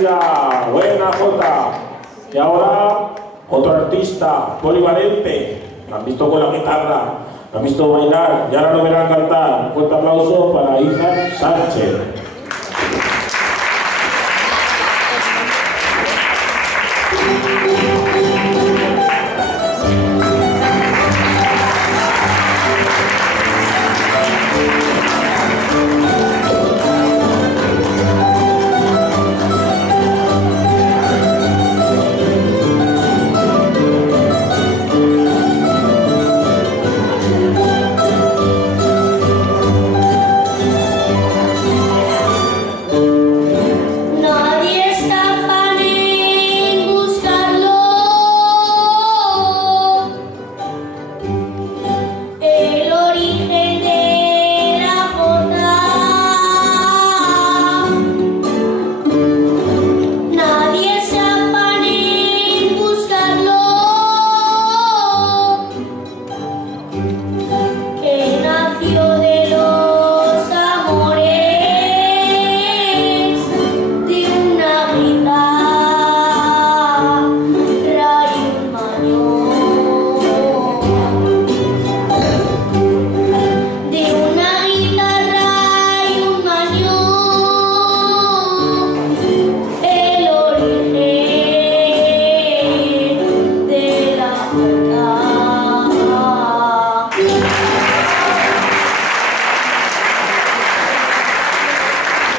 Mira, buena jota. Y ahora otro artista polivalente. Lo han visto con la guitarra, lo han visto bailar y ahora lo verán cantar. Un fuerte aplauso para Isa Sánchez.